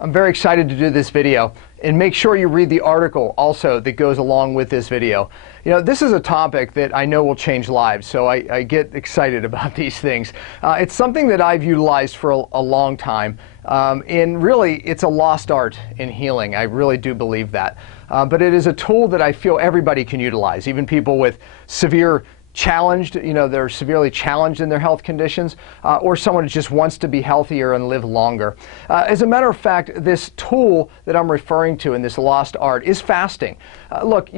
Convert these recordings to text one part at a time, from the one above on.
I'm very excited to do this video, and make sure you read the article also that goes along with this video. You know, this is a topic that I know will change lives, so I get excited about these things. It's something that I've utilized for a long time, and really it's a lost art in healing. I really do believe that. But it is a tool that I feel everybody can utilize, even people with severe challenged, they're severely challenged in their health conditions, or someone who just wants to be healthier and live longer. As a matter of fact, this tool that I'm referring to in this lost art is fasting. Look,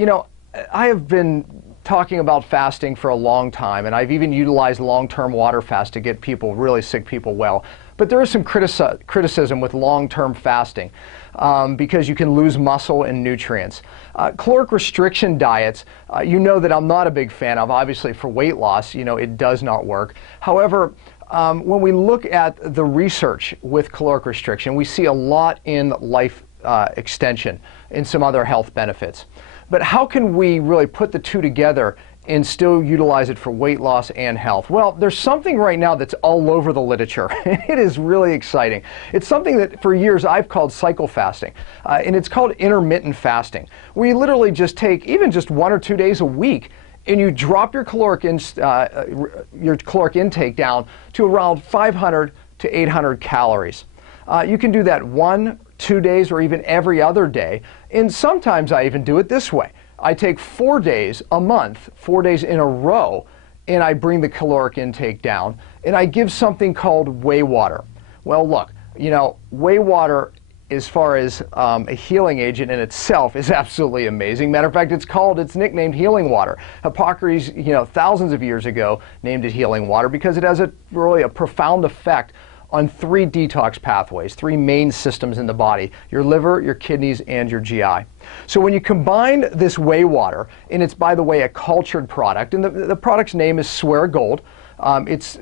I have been talking about fasting for a long time, and I've even utilized long-term water fast to get people, really sick people, well. But there is some criticism with long-term fasting because you can lose muscle and nutrients. Caloric restriction diets, you know that I'm not a big fan of. Obviously, for weight loss, it does not work. However, when we look at the research with caloric restriction, we see a lot in life extension and some other health benefits. But how can we really put the two together and still utilize it for weight loss and health? Well, there's something right now that's all over the literature. It is really exciting. It's something that for years I've called cycle fasting, and it's called intermittent fasting, where you literally just take even just 1 or 2 days a week and you drop your caloric intake down to around 500 to 800 calories. You can do that 1, 2 days, or even every other day. And sometimes I even do it this way. I take 4 days a month, 4 days in a row, and I bring the caloric intake down, and I give something called whey water. Well, look, whey water, as far as a healing agent in itself, is absolutely amazing. Matter of fact, it's nicknamed healing water. Hippocrates, thousands of years ago, named it healing water because it has really a profound effect on 3 detox pathways, 3 main systems in the body: your liver, your kidneys, and your GI. So when you combine this whey water, and it's, by the way, a cultured product, and the product's name is SueroGold. It's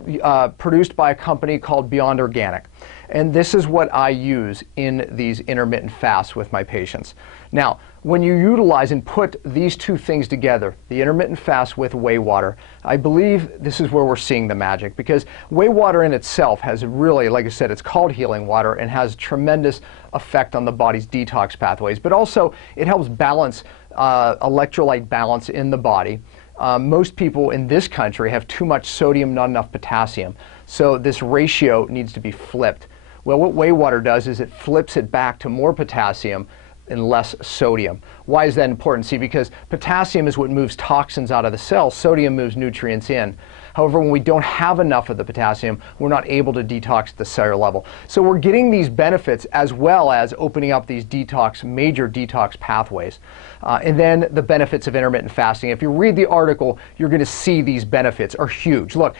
produced by a company called Beyond Organic. And this is what I use in these intermittent fasts with my patients. Now, when you utilize and put these two things together, the intermittent fast with whey water, I believe this is where we're seeing the magic, because whey water in itself has really, like I said, it's called healing water and has tremendous effect on the body's detox pathways, but also it helps balance electrolyte balance in the body. Most people in this country have too much sodium, not enough potassium. So this ratio needs to be flipped. Well, what whey water does is it flips it back to more potassium and less sodium. Why is that important? See, because potassium is what moves toxins out of the cell. Sodium moves nutrients in. However, when we don't have enough of the potassium, we're not able to detox at the cellular level. So we're getting these benefits as well as opening up these major detox pathways. And then the benefits of intermittent fasting. If you read the article, you're going to see these benefits are huge. Look,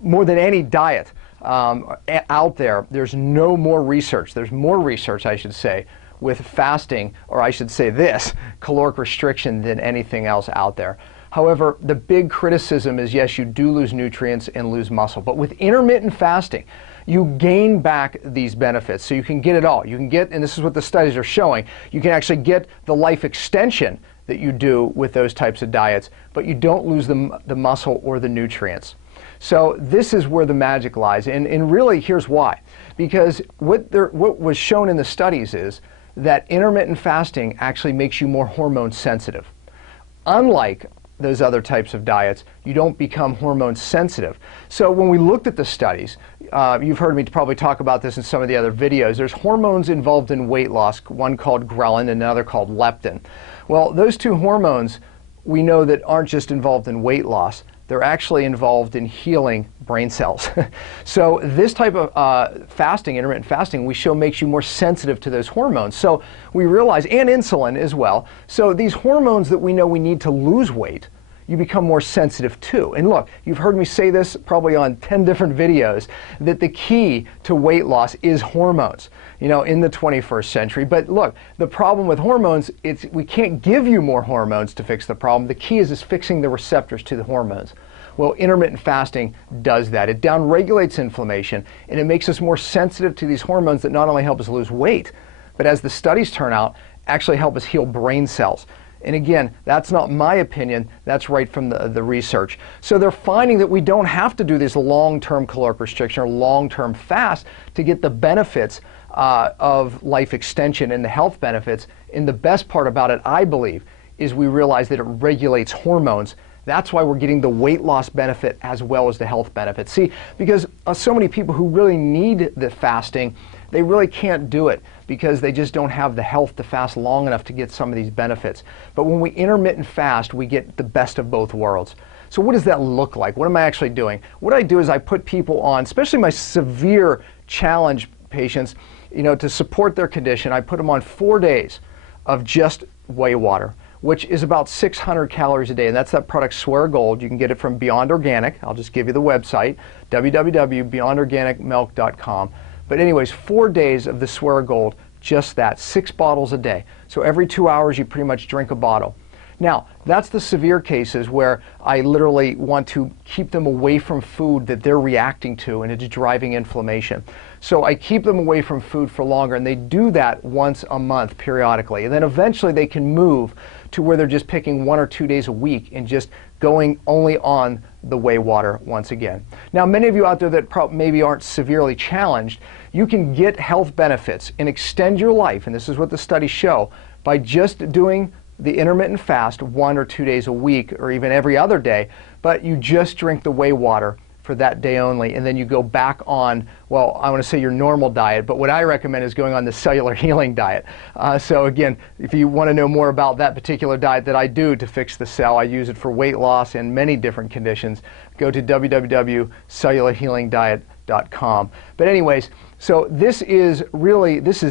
more than any diet out there, there's more research, I should say, with fasting, or I should say this, caloric restriction, than anything else out there. However, the big criticism is, yes, you do lose nutrients and lose muscle, but with intermittent fasting, you gain back these benefits. So you can get it all. You can get, and this is what the studies are showing, you can actually get the life extension that you do with those types of diets, but you don't lose the muscle or the nutrients. So this is where the magic lies, and really here's why. Because what was shown in the studies is that intermittent fasting actually makes you more hormone sensitive. Unlike those other types of diets, you don't become hormone sensitive. So when we looked at the studies, you've heard me probably talk about this in some of the other videos, there's hormones involved in weight loss, one called ghrelin and another called leptin. Well, those 2 hormones we know that aren't just involved in weight loss, they're actually involved in healing brain cells. So this type of fasting, intermittent fasting, we show makes you more sensitive to those hormones. So we realize, and insulin as well, so these hormones that we know we need to lose weight, you become more sensitive to. And look, you've heard me say this probably on 10 different videos, that the key to weight loss is hormones, in the 21st century. But look, the problem with hormones, we can't give you more hormones to fix the problem. The key is fixing the receptors to the hormones. Well, intermittent fasting does that. It downregulates inflammation, and it makes us more sensitive to these hormones that not only help us lose weight, but as the studies turn out, actually help us heal brain cells. And again, that's not my opinion, that's right from the research. So they're finding that we don't have to do this long-term caloric restriction or long-term fast to get the benefits of life extension and the health benefits. And the best part about it, I believe, is we realize that it regulates hormones. That's why we're getting the weight loss benefit as well as the health benefit. See, because so many people who really need the fasting, they really can't do it because they just don't have the health to fast long enough to get some of these benefits. But when we intermittent fast, we get the best of both worlds. So what does that look like? What am I actually doing? What I do is I put people on, especially my severe challenge patients, to support their condition. I put them on 4 days of just whey water, which is about 600 calories a day. And that's that product SueroGold. You can get it from Beyond Organic. I'll just give you the website, www.beyondorganicmilk.com. But anyways, 4 days of the SueroGold, just that, 6 bottles a day. So every 2 hours you pretty much drink a bottle. Now, that's the severe cases where I literally want to keep them away from food that they're reacting to and it's driving inflammation. So I keep them away from food for longer, and they do that once a month periodically. And then eventually they can move to where they're just picking 1 or 2 days a week and just going only on the whey water once again. Now, many of you out there that maybe aren't severely challenged, you can get health benefits and extend your life, and this is what the studies show, by just doing the intermittent fast 1 or 2 days a week or even every other day, but you just drink the whey water for that day only, and then you go back on, well, I want to say your normal diet, but what I recommend is going on the cellular healing diet. So again, if you want to know more about that particular diet that I do to fix the cell, I use it for weight loss and many different conditions, go to www.cellularhealingdiet.com. But anyways, so this is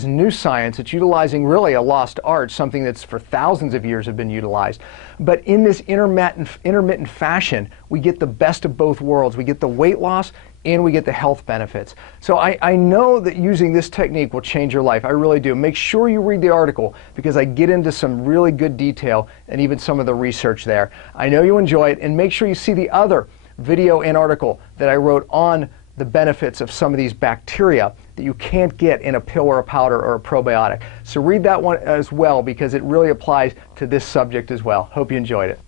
new science. It's utilizing really a lost art, something that's for thousands of years have been utilized. But in this intermittent fashion, we get the best of both worlds. We get the weight loss and we get the health benefits. So I know that using this technique will change your life. I really do. Make sure you read the article because I get into some really good detail and even some of the research there. I know you enjoy it, and make sure you see the other video and article that I wrote on the benefits of some of these bacteria that you can't get in a pill or a powder or a probiotic. So read that one as well because it really applies to this subject as well. Hope you enjoyed it.